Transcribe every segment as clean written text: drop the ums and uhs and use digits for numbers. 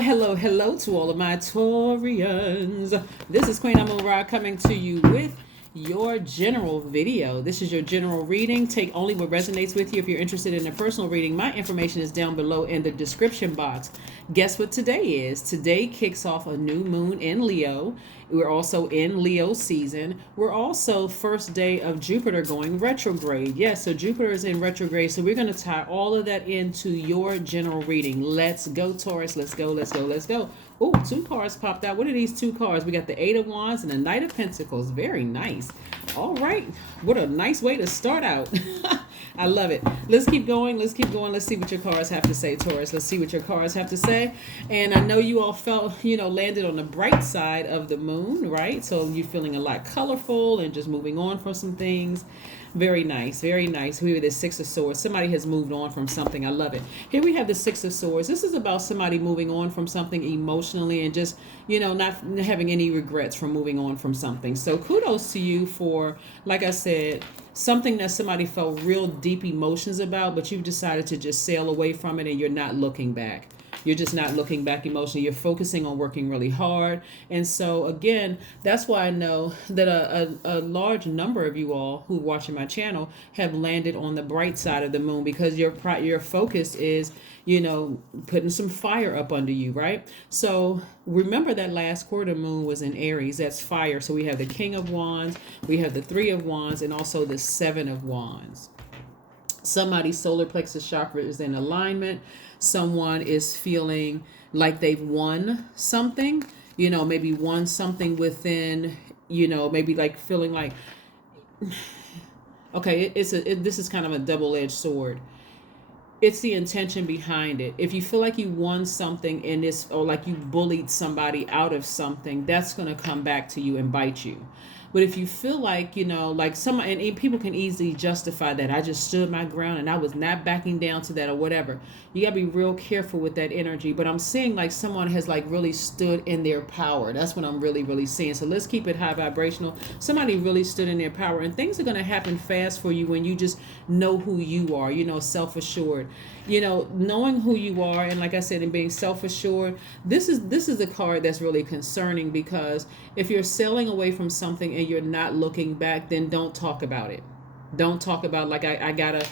Hello to all of my Taurians. This is Queen Amun coming to you with your general video. This is your general reading. Take only what resonates with you. If you're interested in a personal reading, my information is down below in the description box. Guess what today is? Today kicks off a new moon in Leo. We're also in Leo season. We're also first day of Jupiter going retrograde. Yes, so Jupiter is in retrograde. So we're going to tie all of that into your general reading. Let's go, Taurus. Let's go. Oh, two cards popped out. What are these two cards? We got the Eight of Wands and the Knight of Pentacles. Very nice. All right. What a nice way to start out. I love it. Let's keep going. Let's see what your cards have to say, Taurus. Let's see what your cards have to say. And I know you all felt, landed on the bright side of the moon, right? So you're feeling a lot colorful and just moving on from some things. Very nice, very nice. We have the Six of Swords. Somebody has moved on from something. I love it. Here we have the Six of Swords. This is about somebody moving on from something emotionally and just, not having any regrets from moving on from something. So kudos to you for, like I said, something that somebody felt real deep emotions about, but you've decided to just sail away from it and you're not looking back. You're just not looking back emotionally. You're focusing on working really hard. And so, again, that's why I know that a large number of you all who are watching my channel have landed on the bright side of the moon because your focus is, putting some fire up under you, right? So remember that last quarter moon was in Aries. That's fire. So we have the King of Wands, we have the Three of Wands, and also the Seven of Wands. Somebody's solar plexus chakra is in alignment. Someone is feeling like they've won something, maybe won something within, maybe like feeling like, okay, this is kind of a double-edged sword. It's the intention behind it. If you feel like you won something in this, or like you bullied somebody out of something, that's going to come back to you and bite you. But if you feel like, like somebody, and people can easily justify that. I just stood my ground and I was not backing down to that or whatever. You got to be real careful with that energy. But I'm seeing like someone has like really stood in their power. That's what I'm really, really seeing. So let's keep it high vibrational. Somebody really stood in their power, and things are going to happen fast for you when you just know who you are, self-assured, knowing who you are. And like I said, and being self-assured, this is a card that's really concerning, because if you're sailing away from something and you're not looking back, then don't talk about it. Don't talk about like I gotta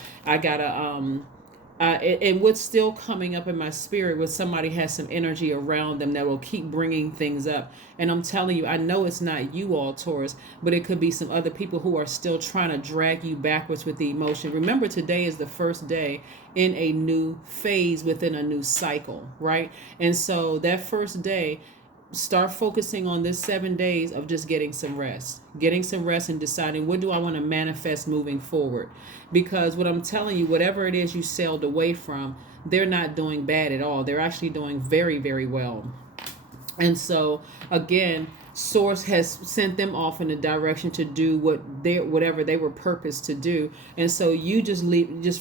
and what's still coming up in my spirit was somebody has some energy around them that will keep bringing things up. And I'm telling you, I know it's not you all, Taurus, but it could be some other people who are still trying to drag you backwards with the emotion. Remember, today is the first day in a new phase within a new cycle, right? And so that first day, start focusing on this 7 days of just getting some rest and deciding, what do I want to manifest moving forward? Because what I'm telling you, whatever it is you sailed away from, they're not doing bad at all. They're actually doing very, very well. And so again, source has sent them off in a direction to do whatever they were purposed to do. And so you just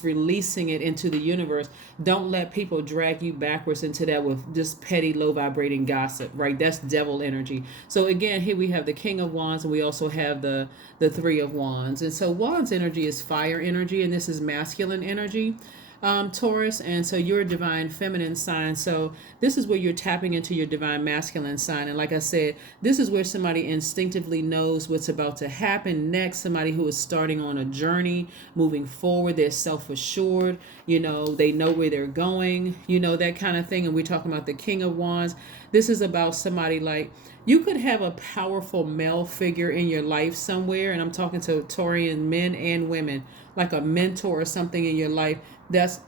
releasing it into the universe. Don't let people drag you backwards into that with just petty, low vibrating gossip, right? That's devil energy. So again, here we have the King of Wands, and we also have the Three of Wands. And so Wands energy is fire energy, and this is masculine energy, Taurus. And so you're a divine feminine sign. So this is where you're tapping into your divine masculine sign. And like I said, this is where somebody instinctively knows what's about to happen next. Somebody who is starting on a journey, moving forward. They're self-assured, they know where they're going, that kind of thing. And we're talking about the King of Wands. This is about somebody like, you could have a powerful male figure in your life somewhere. And I'm talking to Taurian men and women, like a mentor or something in your life that's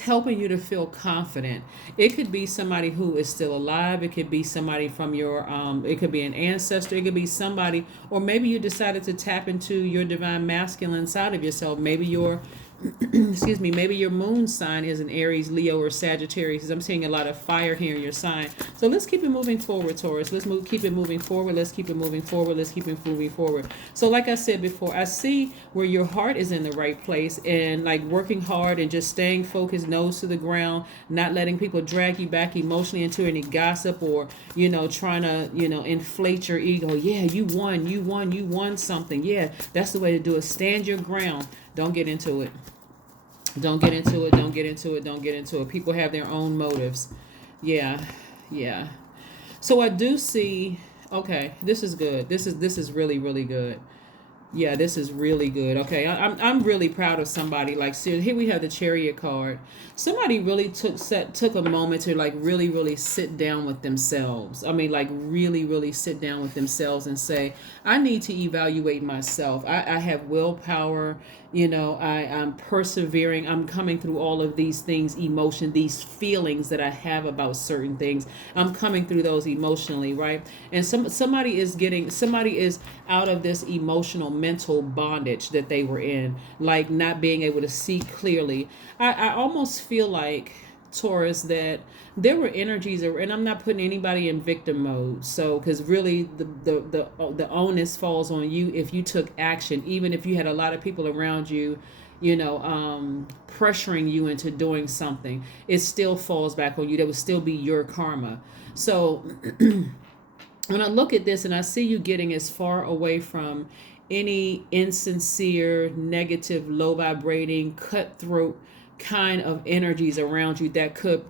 helping you to feel confident. It could be somebody who is still alive. It could be somebody from your, it could be an ancestor. It could be somebody, or maybe you decided to tap into your divine masculine side of yourself. Maybe your maybe your moon sign is an Aries, Leo, or Sagittarius, because I'm seeing a lot of fire here in your sign. So let's keep it moving forward, Taurus. Keep it moving forward. Let's keep it moving forward. Let's keep it moving forward. So like I said before, I see where your heart is in the right place, and like working hard and just staying focused, nose to the ground, not letting people drag you back emotionally into any gossip or, trying to, inflate your ego. Yeah, you won something. Yeah, that's the way to do it. Stand your ground. Don't get into it. Don't get into it. People have their own motives. Yeah. Yeah. So I do see, okay, this is good. This is really, really good. Yeah, this is really good. Okay, I'm really proud of somebody. Like, seriously, here we have the Chariot card. Somebody really took a moment to like really really sit down with themselves. I mean, like really really sit down with themselves and say, I need to evaluate myself. I have willpower. You know, I'm persevering. I'm coming through all of these things, emotion, these feelings that I have about certain things. I'm coming through those emotionally, right? And somebody is out of this emotional mental bondage that they were in, like not being able to see clearly. I almost feel like, Taurus, that there were energies, and I'm not putting anybody in victim mode. So, because really, the onus falls on you if you took action, even if you had a lot of people around you, pressuring you into doing something. It still falls back on you. That would still be your karma. So, when I look at this and I see you getting as far away from any insincere, negative, low vibrating, cutthroat kind of energies around you that could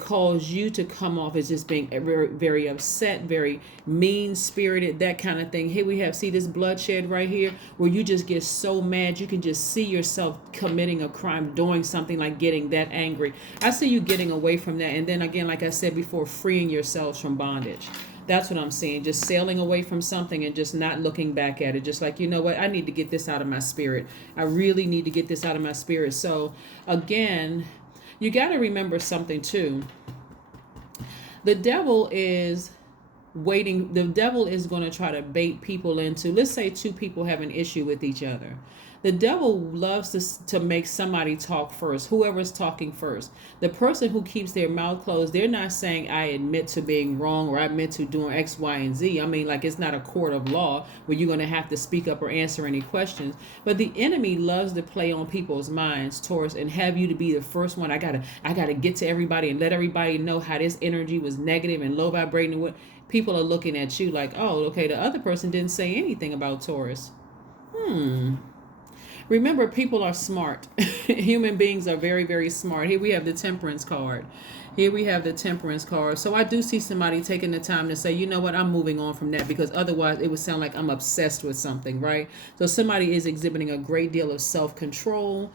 cause you to come off as just being very, very upset, very mean spirited, that kind of thing. Here we have, see this bloodshed right here, where you just get so mad you can just see yourself committing a crime, doing something, like getting that angry. I see you getting away from that, and then again, like I said before, freeing yourselves from bondage. That's what I'm seeing. Just sailing away from something and just not looking back at it. Just like, you know what? I need to get this out of my spirit. I really need to get this out of my spirit. So again, you got to remember something too. The devil is waiting. The devil is going to try to bait people into, let's say two people have an issue with each other. The devil loves to make somebody talk first, whoever's talking first. The person who keeps their mouth closed, they're not saying, I admit to being wrong, or I admit to doing X, Y, and Z. I mean, like, it's not a court of law where you're going to have to speak up or answer any questions. But the enemy loves to play on people's minds, Taurus, and have you to be the first one. I gotta get to everybody and let everybody know how this energy was negative and low vibrating. What people are looking at you like, oh, okay, the other person didn't say anything about Taurus. Remember, people are smart. Human beings are very, very smart. Here we have the Temperance card. Here we have the Temperance card. So I do see somebody taking the time to say, you know what, I'm moving on from that, because otherwise it would sound like I'm obsessed with something, right? So somebody is exhibiting a great deal of self-control.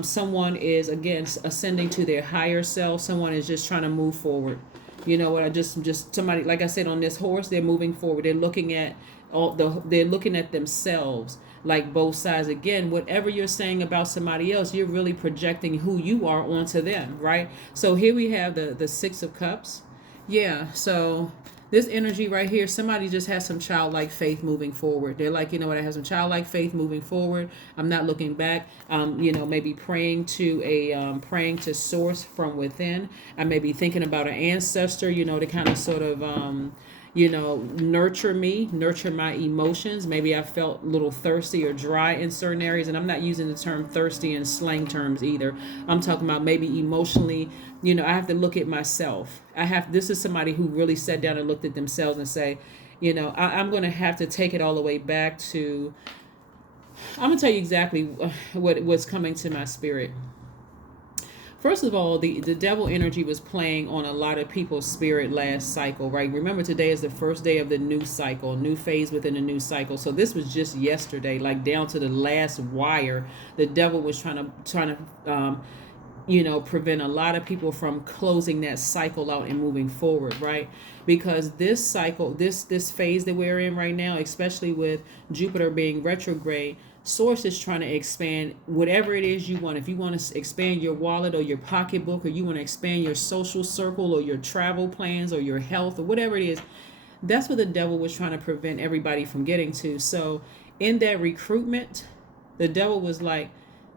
Someone is, again, ascending to their higher self. Someone is just trying to move forward. You know what? I just somebody, like I said, on this horse, they're moving forward. They're looking at they're looking at themselves, like both sides. Again, whatever you're saying about somebody else, you're really projecting who you are onto them, right? So here we have the Six of Cups. Yeah, so this energy right here, somebody just has some childlike faith moving forward. They're like, you know what, I have some childlike faith moving forward. I'm not looking back. Maybe praying to source from within. I may be thinking about an ancestor, to kind of sort of nurture my emotions. Maybe I felt a little thirsty or dry in certain areas. And I'm not using the term thirsty in slang terms either. I'm talking about maybe emotionally, I have to look at myself. This is somebody who really sat down and looked at themselves and say, I'm going to have to take it all the way back to, I'm going to tell you exactly what's coming to my spirit. First of all, the devil energy was playing on a lot of people's spirit last cycle, right? Remember, today is the first day of the new cycle, new phase within a new cycle. So this was just yesterday, like down to the last wire. The devil was trying to prevent a lot of people from closing that cycle out and moving forward, right? Because this cycle, this phase that we're in right now, especially with Jupiter being retrograde, Source is trying to expand whatever it is you want. If you want to expand your wallet or your pocketbook, or you want to expand your social circle or your travel plans or your health or whatever it is, that's what the devil was trying to prevent everybody from getting to. So in that recruitment, the devil was like,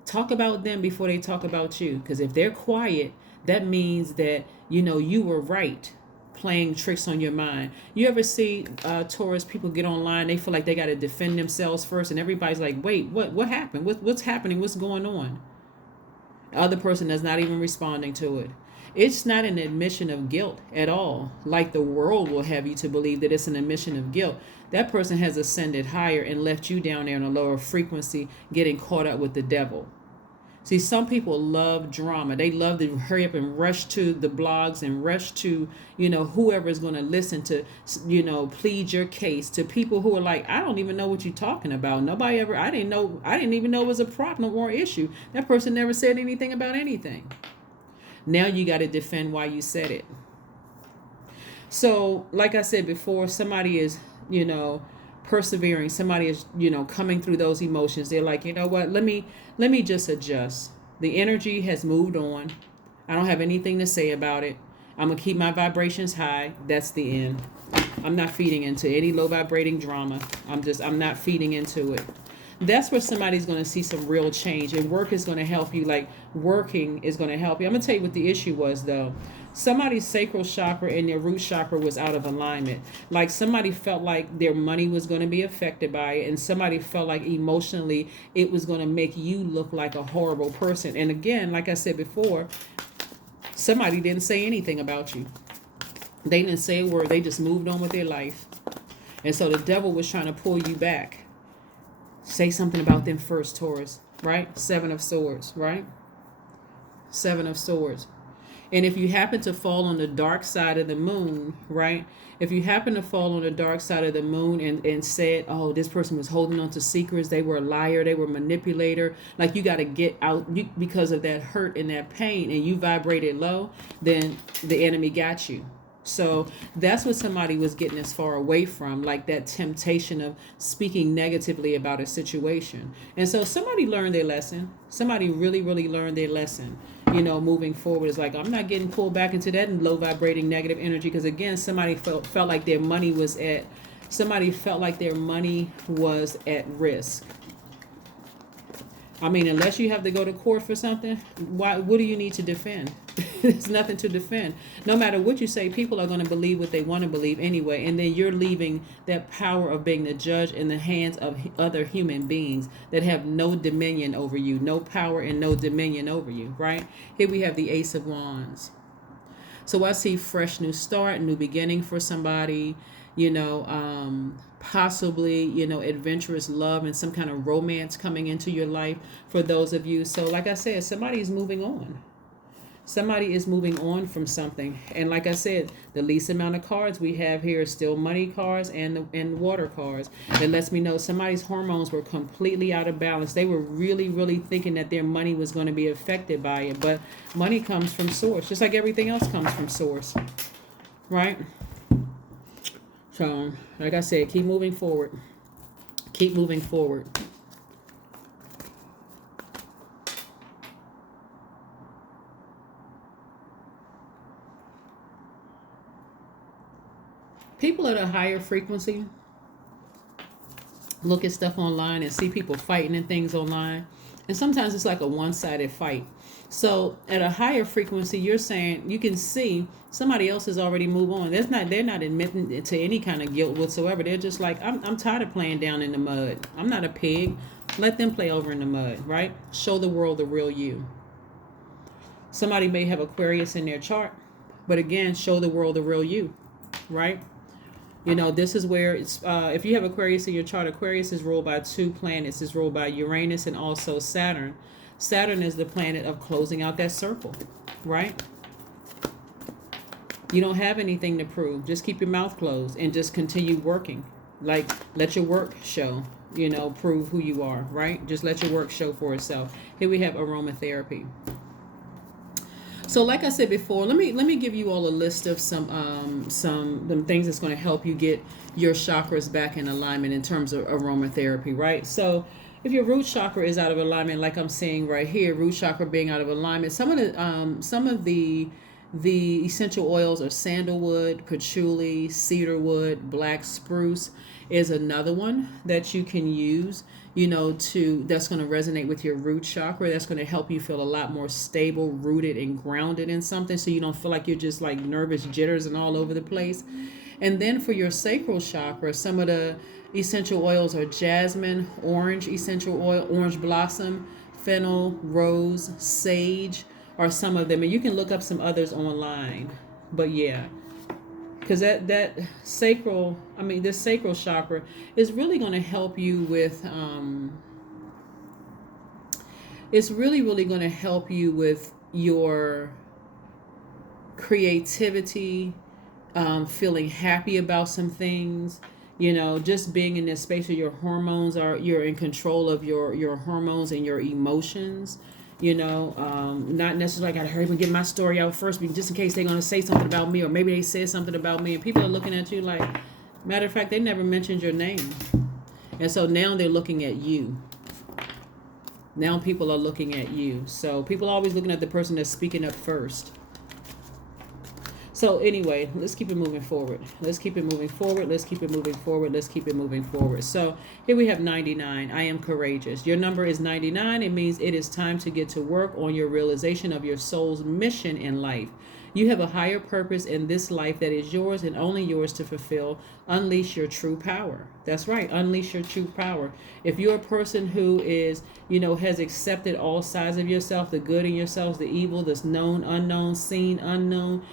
talk about them before they talk about you. Because if they're quiet, that means that, you were right, playing tricks on your mind. You ever see Taurus people get online, they feel like they got to defend themselves first, and everybody's like, wait, what happened? What's happening? What's going on? The other person is not even responding to it. It's not an admission of guilt at all, like the world will have you to believe that it's an admission of guilt. That person has ascended higher and left you down there on a lower frequency, getting caught up with the devil. See, some people love drama. They love to hurry up and rush to the blogs and rush to, whoever is going to listen to, plead your case, to people who are like, I don't even know what you're talking about. I didn't even know it was a problem or issue. That person never said anything about anything. Now you got to defend why you said it. So, like I said before, somebody is, persevering. Somebody is, coming through those emotions. They're like, you know what? Let me just adjust. The energy has moved on. I don't have anything to say about it. I'm gonna keep my vibrations high. That's the end. I'm not feeding into any low vibrating drama. I'm not feeding into it. That's where somebody's going to see some real change, and work is going to help you. Like, working is going to help you. I'm going to tell you what the issue was, though. Somebody's sacral chakra and their root chakra was out of alignment. Like, somebody felt like their money was going to be affected by it, and somebody felt like emotionally it was going to make you look like a horrible person. And again, like I said before, somebody didn't say anything about you. They didn't say a word. They just moved on with their life. And so the devil was trying to pull you back. Say something about them first, Taurus, right? 7 of Swords, right? 7 of Swords. And if you happen to fall on the dark side of the moon, right? If you happen to fall on the dark side of the moon and said, oh, this person was holding on to secrets, they were a liar, they were a manipulator, like you got to get out because of that hurt and that pain, and you vibrated low, then the enemy got you. So that's what somebody was getting as far away from, like that temptation of speaking negatively about a situation. And so somebody learned their lesson. Somebody really, really learned their lesson. Moving forward is like, I'm not getting pulled back into that low vibrating negative energy, because again, somebody felt like their money was at risk. I mean, unless you have to go to court for something, what do you need to defend? There's nothing to defend. No matter what you say, people are going to believe what they want to believe anyway. And then you're leaving that power of being the judge in the hands of other human beings that have no dominion over you, no power and no dominion over you, right? Here we have the Ace of Wands. So I see fresh new start, new beginning for somebody, possibly, adventurous love and some kind of romance coming into your life for those of you. So like I said, somebody is moving on. Somebody is moving on from something. And like I said, the least amount of cards we have here is still money cards and water cards. That lets me know somebody's hormones were completely out of balance. They were really, really thinking that their money was going to be affected by it. But money comes from source, just like everything else comes from source. Right? So, like I said, keep moving forward. Keep moving forward. People at a higher frequency look at stuff online and see people fighting and things online. And sometimes it's like a one-sided fight. So at a higher frequency, you're saying you can see somebody else has already moved on. They're not admitting to any kind of guilt whatsoever. They're just like, I'm tired of playing down in the mud. I'm not a pig. Let them play over in the mud, right? Show the world the real you. Somebody may have Aquarius in their chart, but again, show the world the real you, right? This is where it's, if you have Aquarius in your chart, Aquarius is ruled by 2 planets. It's ruled by Uranus and also Saturn. Saturn is the planet of closing out that circle, right? You don't have anything to prove. Just keep your mouth closed and just continue working. Like, let your work show, prove who you are, right? Just let your work show for itself. Here we have aromatherapy. So like I said before, let me give you all a list of some things that's going to help you get your chakras back in alignment in terms of aromatherapy, right? So if your root chakra is out of alignment, like I'm saying right here, root chakra being out of alignment, some of the essential oils are sandalwood, patchouli, cedarwood, black spruce is another one that you can use, that's going to resonate with your root chakra. That's going to help you feel a lot more stable, rooted, and grounded in something, so you don't feel like you're just like nervous jitters and all over the place. And then for your sacral chakra, some of the essential oils are jasmine, orange essential oil, orange blossom, fennel, rose, sage are some of them. And you can look up some others online. But yeah, because this sacral chakra is really going to help you with it's really, really going to help you with your creativity, feeling happy about some things, just being in this space where your hormones you're in control of your hormones and your emotions. Not necessarily I gotta hurry up and get my story out first, just in case they're gonna say something about me, or maybe they said something about me, and people are looking at you like, matter of fact, they never mentioned your name, and so now they're looking at you. Now people are looking at you. So people are always looking at the person that's speaking up first. So anyway, let's keep it moving forward. Let's keep it moving forward. Let's keep it moving forward. Let's keep it moving forward. So here we have 99. I am courageous. Your number is 99. It means it is time to get to work on your realization of your soul's mission in life. You have a higher purpose in this life that is yours and only yours to fulfill. Unleash your true power. That's right. Unleash your true power. If you're a person who is, has accepted all sides of yourself, the good in yourself, the evil, that's known, unknown, seen, unknown,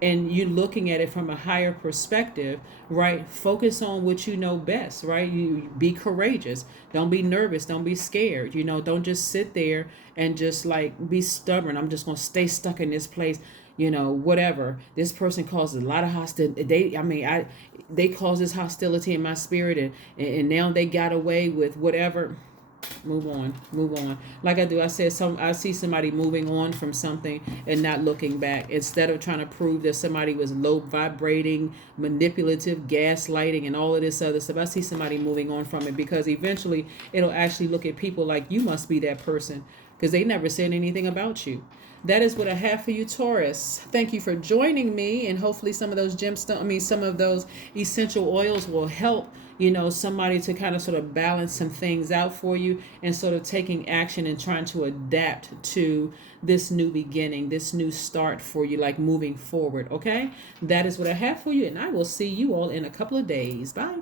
and you're looking at it from a higher perspective, right? Focus on what you know best, right? You be courageous. Don't be nervous. Don't be scared. Don't just sit there and just like be stubborn. I'm just going to stay stuck in this place. Whatever. This person causes a lot of hostility. They cause this hostility in my spirit, and now they got away with whatever. Move on. Like I see somebody moving on from something and not looking back, instead of trying to prove that somebody was low vibrating, manipulative, gaslighting, and all of this other stuff. I see somebody moving on from it, because eventually it'll actually look at people like you must be that person, because they never said anything about you. That is what I have for you, Taurus. Thank you for joining me, and hopefully some of those some of those essential oils will help, somebody to kind of sort of balance some things out for you, and sort of taking action and trying to adapt to this new beginning, this new start for you, like moving forward. Okay, that is what I have for you, and I will see you all in a couple of days. Bye.